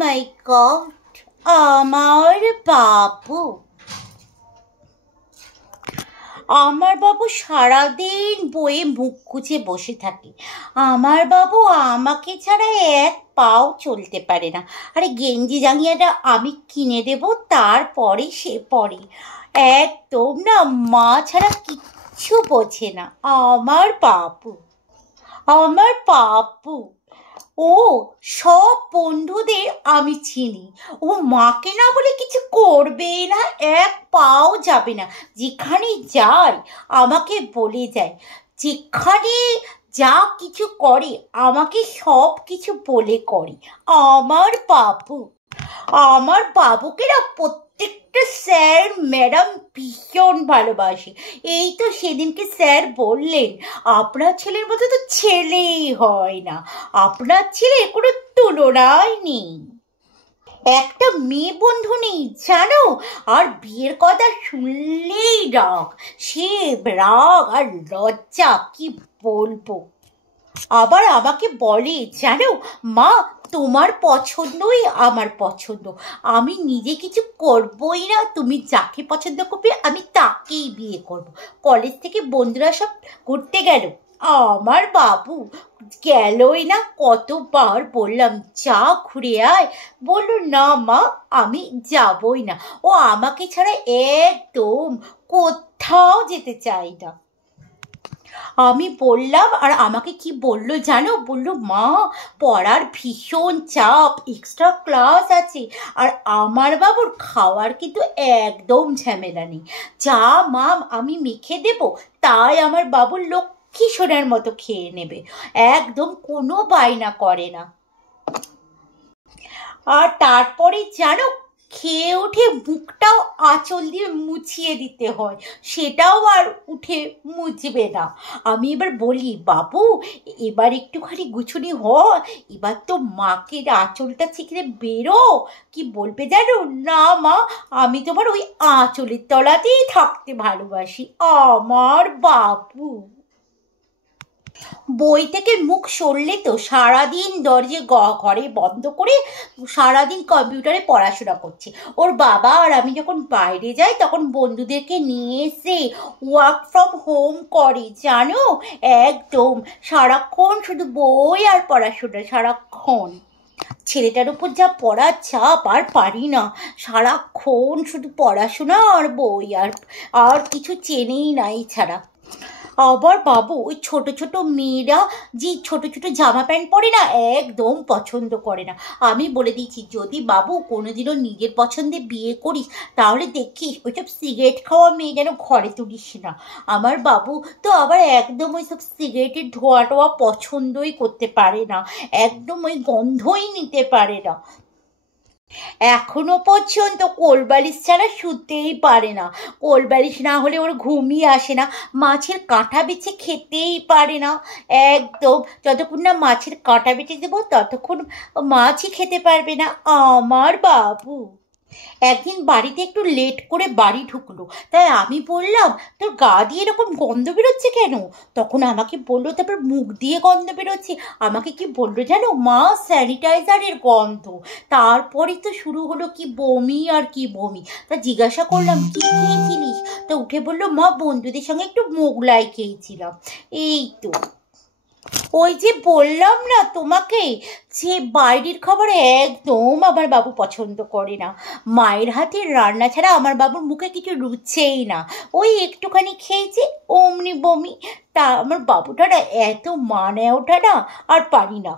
মাই god, আমার বাবু আমার বাবু সারাদিন বইয়ে মুখ গুজে বসে থাকে। আমার বাবু আমাকে ছাড়া এক পাও চলতে পারে না। আরে গেঞ্জি জাঙ্গিয়াটা আমি কিনে দেব, তারপরে সে পরে। একদম না, মা ছাড়া কিচ্ছু বোঝে না আমার বাবু। আমার বাবু ও সব বন্ধুদের আমি চিনি। ও মাকে না বলে কিছু করবে না, এক পাও যাবে না। যেখানে যায় আমাকে বলে যায়, যেখানে যা কিছু করে আমাকে সব কিছু বলে করে। আমার বাবু আমার বাবুকে না প্রত্যেকটা স্যার ম্যাডাম ভীষণ ভালোবাসে। এই তো সেদিনকে স্যার বললেন, আপনার ছেলের মতো তো ছেলেই হয় না, আপনার ছেলের কোনো তুলনাই নেই। একটা মেয়ে বন্ধু নেই জানো, আর বিয়ের কথা শুনলেই রাগ। সে রাগ আর লজ্জা কি বলবো। আবার আমাকে বলে, জানো মা, তোমার পছন্দই আমার পছন্দ, আমি নিজে কিছু করবই না, তুমি যাকে পছন্দ করবে আমি তাকেই বিয়ে করব। কলেজ থেকে বন্ধুরা সব ঘুরতে গেল, আমার বাবু গেলই না। কতবার বললাম যা ঘুরে আয়, বললো না মা আমি যাবই না। ও আমাকে ছাড়া একদম কোথাও যেতে চাই না। আমি বললাম, আর আমাকে কি বললো জানো, বললো মা পড়ার ভীষণ চাপ, এক্সট্রা ক্লাস আছে, আর আমার বাবুর খাওয়ার কিন্তু একদম ঝামেলা নেই। যা মা আমি মেখে দেব তাই আমার বাবুর লক্ষ্মী সোনার মতো খেয়ে নেবে, একদম কোনো বায়না করে না। আর তারপরে জানো, খেয়ে উঠে মুখটাও আঁচল দিয়ে মুছিয়ে দিতে হয়, সেটাও আর উঠে মুছবে না। আমি এবার বলি, বাবু এবার একটুখানি গুছুনি হয়, এবার তো মাকে আঁচলটা ছেঁকে বেরো। কি বলবে জানো, না মা আমি তোমার ওই আঁচলের তলাতেই থাকতে ভালোবাসি। আমার বাবু বই থেকে মুখ সরলে তো সারাদিন দরজে ঘরে বন্ধ করে সারাদিন কম্পিউটারে পড়াশোনা করছে। ওর বাবা আর আমি যখন বাইরে যাই তখন বন্ধুদেরকে নিয়ে এসে ওয়ার্ক ফ্রম হোম করে জানো। একদম সারাক্ষণ শুধু বই আর পড়াশোনা, সারাক্ষণ। ছেলেটার উপর যা পড়ার চাপ, আর পারি না, সারাক্ষণ শুধু পড়াশোনা আর বই, আর কিছু চেনেই না এছাড়া। আবার বাবু ওই ছোট ছোট মেয়েরা যে ছোট ছোট জামা প্যান্ট পরে না, একদম পছন্দ করে না। আমি বলে দিয়েছি, যদি বাবু কোনোদিনও নিজের পছন্দে বিয়ে করিস তাহলে দেখিস ওইসব সিগারেট খাওয়া মেয়ে যেন ঘরে তুলিস না। আমার বাবু তো আবার একদম ওইসব সিগারেটের ধোয়া টোয়া পছন্দই করতে পারে না, একদম ওই গন্ধই নিতে পারে না। এখনো পর্যন্ত কোলবালিশ ছাড়া শুতেই পারে না, কোলবালিশ না হলে ওর ঘুমই আসে না। মাছের কাঁটা বেছে খেতেই পারে না, একদম যতক্ষণ না মাছের কাঁটা বেছে দেবো ততক্ষণ মাছই খেতে পারবে না আমার বাবু। একদিন বাড়িতে একটু লেট করে বাড়ি ঢুকলো, তাই আমি বললাম, তোর গা দিয়ে এরকম গন্ধ বেরোচ্ছে কেন? তখন আমাকে বললো, তারপর মুখ দিয়ে গন্ধ বেরোচ্ছে। আমাকে কি বললো জানো, মা স্যানিটাইজারের গন্ধ। তারপরে তো শুরু হলো কি বমি আর কি বমি। তা জিজ্ঞাসা করলাম কি খেয়েছিলিস? তা উঠে বললো, মা বন্ধুদের সঙ্গে একটু মোগলাই খেয়েছিলাম। এই তো ওই যে বললাম না তোমাকে, যে বাইরের খাবার একদম আমার বাবু পছন্দ করে না। মায়ের হাতের রান্না ছাড়া আমার বাবুর মুখে কিছু রুচছেই না। ওই একটুখানি খেয়েছে অমনি বমি। তা আমার বাবুটা না এত মানে ওঠা না, আর পারি না।